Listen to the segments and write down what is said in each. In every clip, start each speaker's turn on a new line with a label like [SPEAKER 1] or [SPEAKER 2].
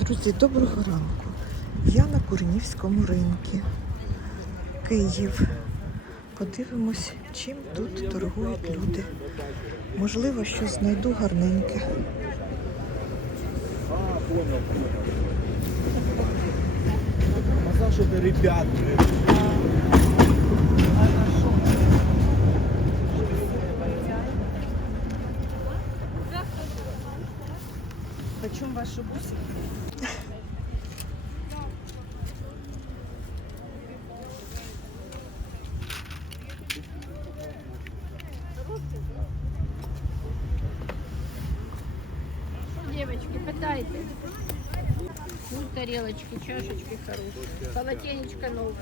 [SPEAKER 1] Друзі, доброго ранку. Я на Курнівському ринку. Київ. Подивимось, чим тут торгують люди. Можливо, що знайду гарненьке.
[SPEAKER 2] А, понял, понял. Сказал, что это ребят, блин.
[SPEAKER 3] Ваши бусы?
[SPEAKER 4] Девочки, пытайте. Ну, тарелочки, чашечки хорошие. Полотенечко новое.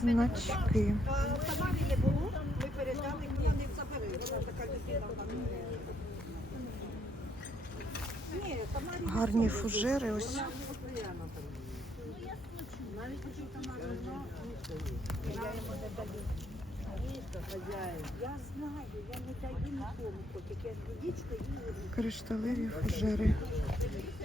[SPEAKER 1] Значки.
[SPEAKER 3] Тамарі не було, ми передали, ні, не забери, вона така людина.
[SPEAKER 1] Гарні фужери ось.
[SPEAKER 3] Я я даю
[SPEAKER 1] Кришталеві фужери.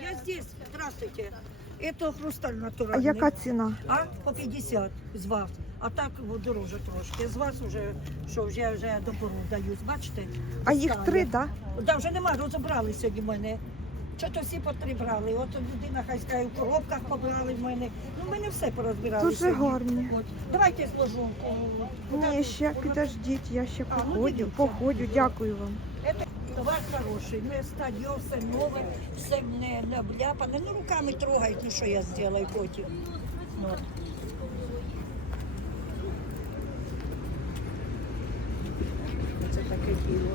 [SPEAKER 3] Я здесь, здравствуйте. Это хрусталь
[SPEAKER 1] А яка ціна?
[SPEAKER 3] А? По 50 з вас. А так дороже трошки. З вас вже, що вже, вже до пору дають, бачите?
[SPEAKER 1] А їх три, так?
[SPEAKER 3] Да, вже нема, розібрали сьогодні в мене. Що то всі по три брали. От людина хай скаже, в коробках побрали в мене. Ну, в мене все порозбирали.
[SPEAKER 1] Дуже
[SPEAKER 3] сьогодні.
[SPEAKER 1] гарні.
[SPEAKER 3] От. Давайте сложу.
[SPEAKER 1] Ні, ще підождіть, я ще
[SPEAKER 3] А, ну,
[SPEAKER 1] походю,
[SPEAKER 3] дивіться.
[SPEAKER 1] походю, дякую вам.
[SPEAKER 3] Товар хороший, не стадіо, все нове, все не обляпане. Ну, руками трогають, ну що я зроблю потім. От. Це таке діло.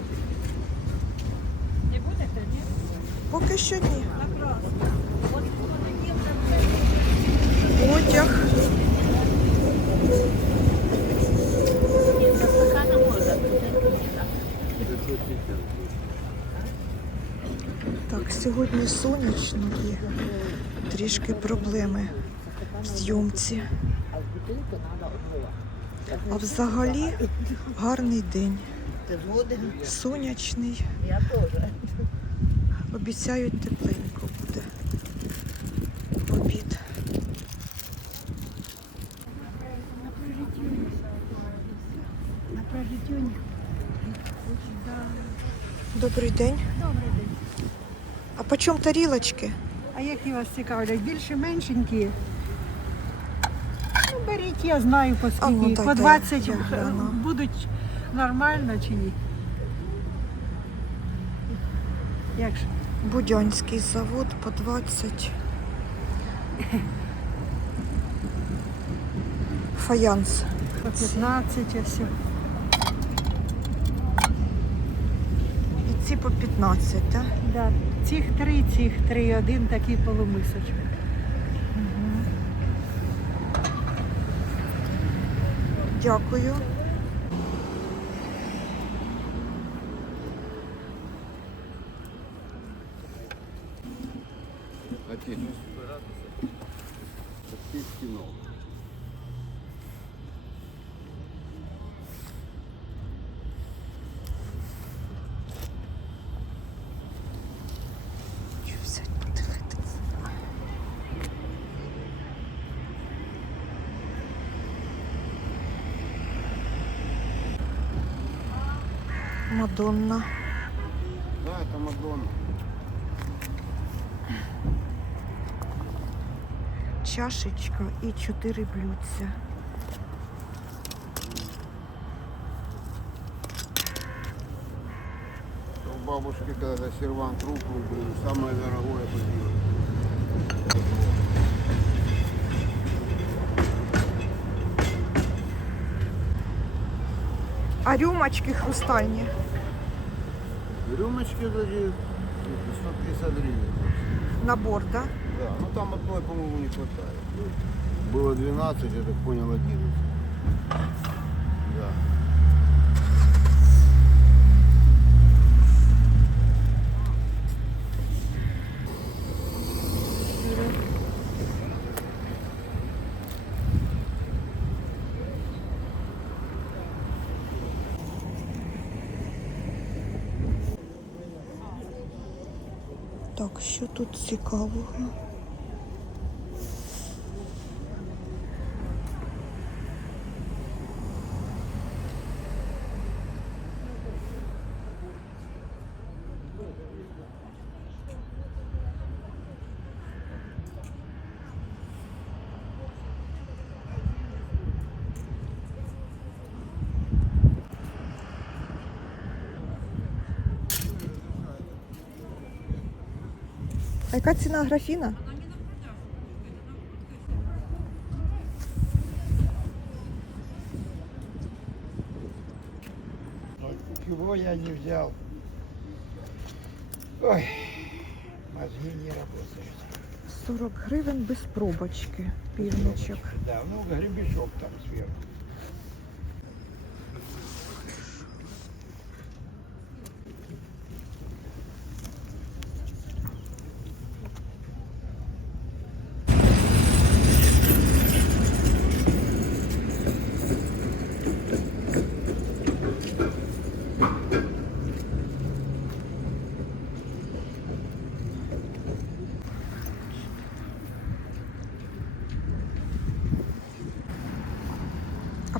[SPEAKER 3] Не будете, ні?
[SPEAKER 1] Поки що ні. Одяг. Так, сьогодні сонячно і трішки проблеми в зйомці. А взагалі гарний день. Сонячний.
[SPEAKER 5] Я тоже.
[SPEAKER 1] Обіцяють тепленько буде. Обід. Добрий день.
[SPEAKER 6] Добрий день.
[SPEAKER 1] А по чому тарілочки?
[SPEAKER 6] А які вас цікавлять? Більше меншенькі? Ну, беріть, я знаю по
[SPEAKER 1] ну, так,
[SPEAKER 6] по
[SPEAKER 1] да,
[SPEAKER 6] 20
[SPEAKER 1] я гляну.
[SPEAKER 6] будуть нормально чи ні? Як ж?
[SPEAKER 1] Будянський завод по 20. Фаянс.
[SPEAKER 6] По 15 ось.
[SPEAKER 1] І ці по 15, так?
[SPEAKER 6] Да. Цих три, цих три, один такий полумисочок.
[SPEAKER 1] Дякую. Мадонна.
[SPEAKER 7] Да, это Мадонна.
[SPEAKER 1] Чашечка и четыре блюдця.
[SPEAKER 7] У бабушки, когда сервант руку, самое дорогое купила.
[SPEAKER 1] А рюмочки хрустальні.
[SPEAKER 7] Рюмочки тоді 150 гривен.
[SPEAKER 1] Набор, да?
[SPEAKER 7] Да, ну там одной, по-моему, не хватает. Было 12, я так понял, 11. Да.
[SPEAKER 1] Так, що тут цікавого? А яка ціна графіна?
[SPEAKER 2] Чего я не взял? Ой, мозги не работают.
[SPEAKER 1] 40 гривень без пробочки. Півничок.
[SPEAKER 2] Да, ну гребешок там сверху.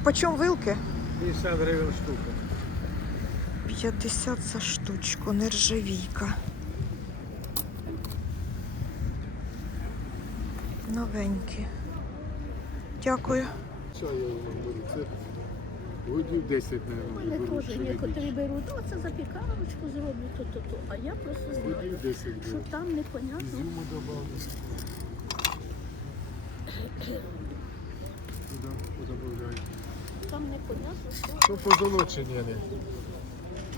[SPEAKER 1] По чому вилки?
[SPEAKER 2] 50 гривен штука.
[SPEAKER 1] 50 за штучку, нержавійка. Новенькі. Дякую.
[SPEAKER 7] Годів 10,
[SPEAKER 4] Мене теж некоторі беруть, оце запіканочку зроблю, то-то-то. А я просто знаю, що там непонятно. Там непонятно, що.
[SPEAKER 8] То позолочені вони.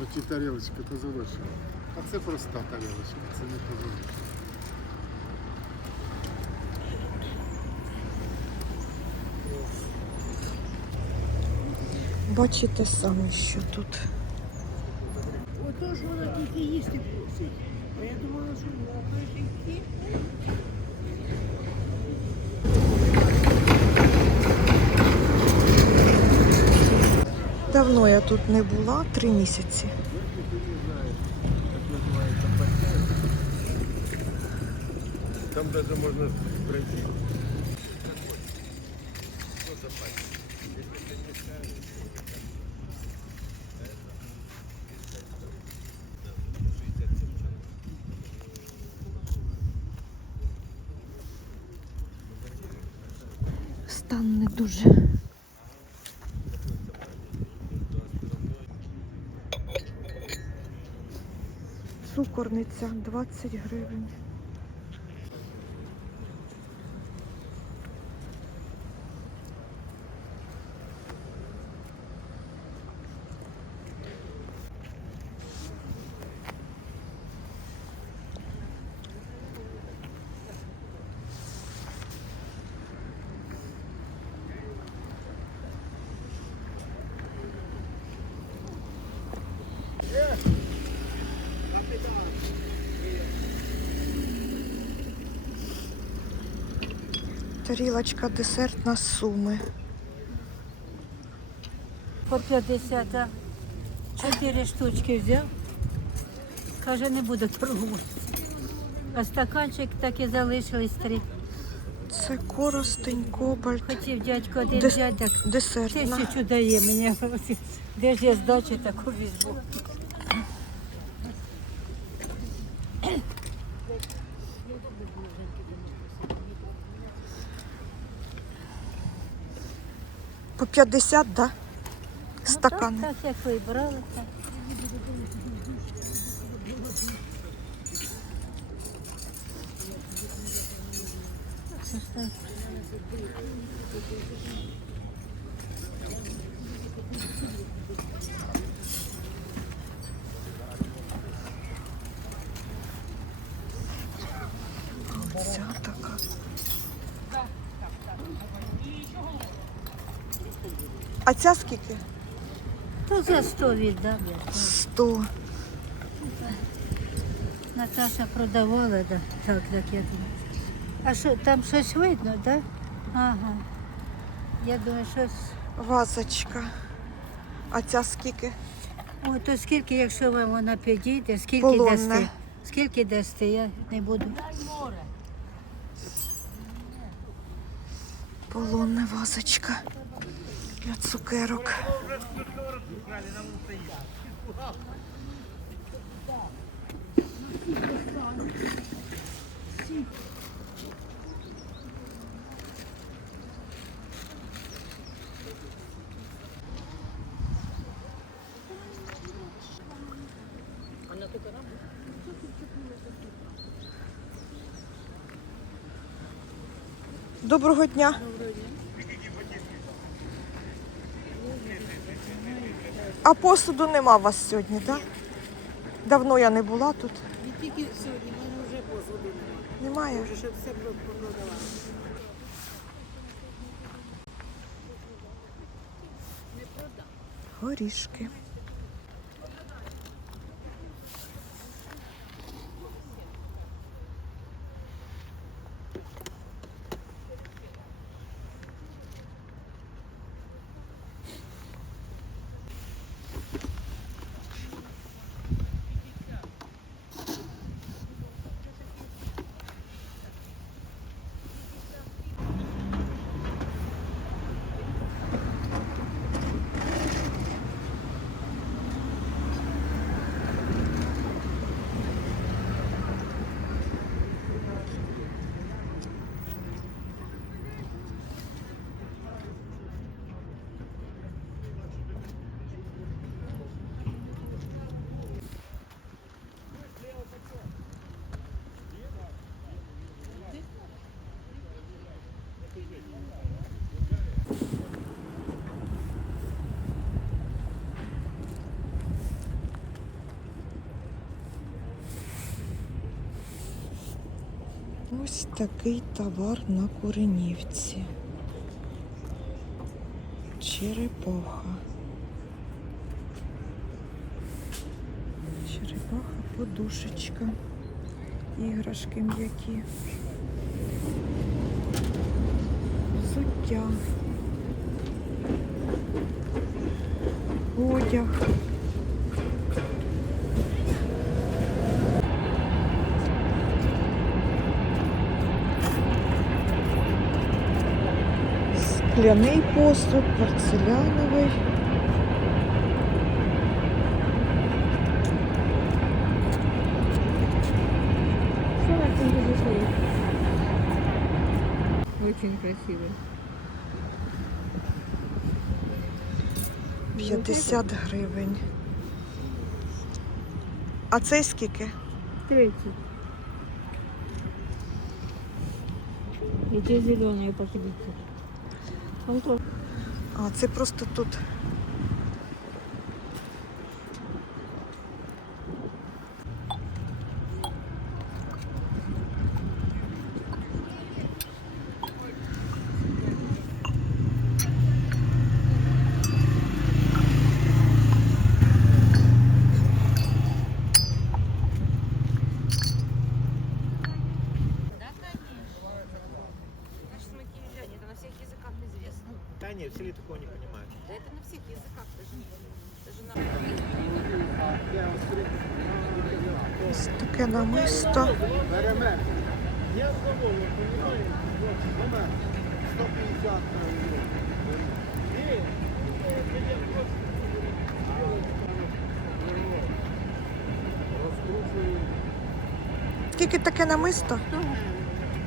[SPEAKER 8] Оці тарілочки позолочені. А це проста тарілочка, це не позолочена.
[SPEAKER 1] Бачите самі, що тут.
[SPEAKER 3] Отож вона тільки їсти просить. А я думала, що вона жінки.
[SPEAKER 1] Давно я тут не була, три місяці.
[SPEAKER 8] Там навіть можна пройти.
[SPEAKER 1] Стан не дуже. Цукорниця 20 гривень. Тарілочка десертна з суми.
[SPEAKER 5] По 50, а? Чотири штучки взяв. Каже, не буду торгувати. А стаканчик так і залишились три.
[SPEAKER 1] Це коростень, кобальт,
[SPEAKER 5] Хотів дядько один
[SPEAKER 1] Дес-
[SPEAKER 5] взяти, так
[SPEAKER 1] десертна.
[SPEAKER 5] тисячу дає мені. Де ж я здачу таку візьму?
[SPEAKER 1] 50, да?
[SPEAKER 5] Ну, стакани. Так, як ви брали. Так.
[SPEAKER 1] А ця скільки?
[SPEAKER 5] То за 100 віддав я.
[SPEAKER 1] 100.
[SPEAKER 5] Наташа продавала, да? так, так я думаю. А що, там щось видно, так? Да? Ага. Я думаю, щось.
[SPEAKER 1] Вазочка. А ця скільки?
[SPEAKER 5] О, то скільки, якщо вам вона підійде, скільки
[SPEAKER 1] Полонне.
[SPEAKER 5] дасте? Скільки дасте, я не буду.
[SPEAKER 1] Полонна вазочка для цукерок. Доброго дня. А посуду нема у вас сьогодні, так? Давно я не була тут.
[SPEAKER 6] І тільки сьогодні, в мене вже посуду немає.
[SPEAKER 1] Немає?
[SPEAKER 6] Вже щоб все продавали.
[SPEAKER 1] Горішки. Ось такий товар на Куренівці. Черепаха. Черепаха, подушечка, іграшки м'які. Взуття. Одяг. Скляний посуд, порцеляновий.
[SPEAKER 5] Очень красиво.
[SPEAKER 1] 50 гривень. А цей скільки?
[SPEAKER 5] 30. И те зеленые посадите.
[SPEAKER 1] А, це просто тут.
[SPEAKER 9] Это на всех языках известно.
[SPEAKER 2] Да нет, в селе такого не понимают.
[SPEAKER 9] Да это на всех языках даже. Даже на...
[SPEAKER 1] Ось таке намисто.
[SPEAKER 7] Я розумієш? Момент. 150 гривень. Розкручую.
[SPEAKER 1] Скільки таке намисто?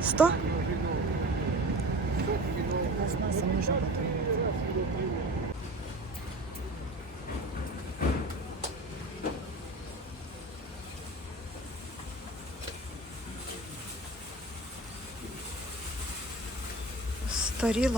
[SPEAKER 1] 100? с мясом нужно готовить. Старі.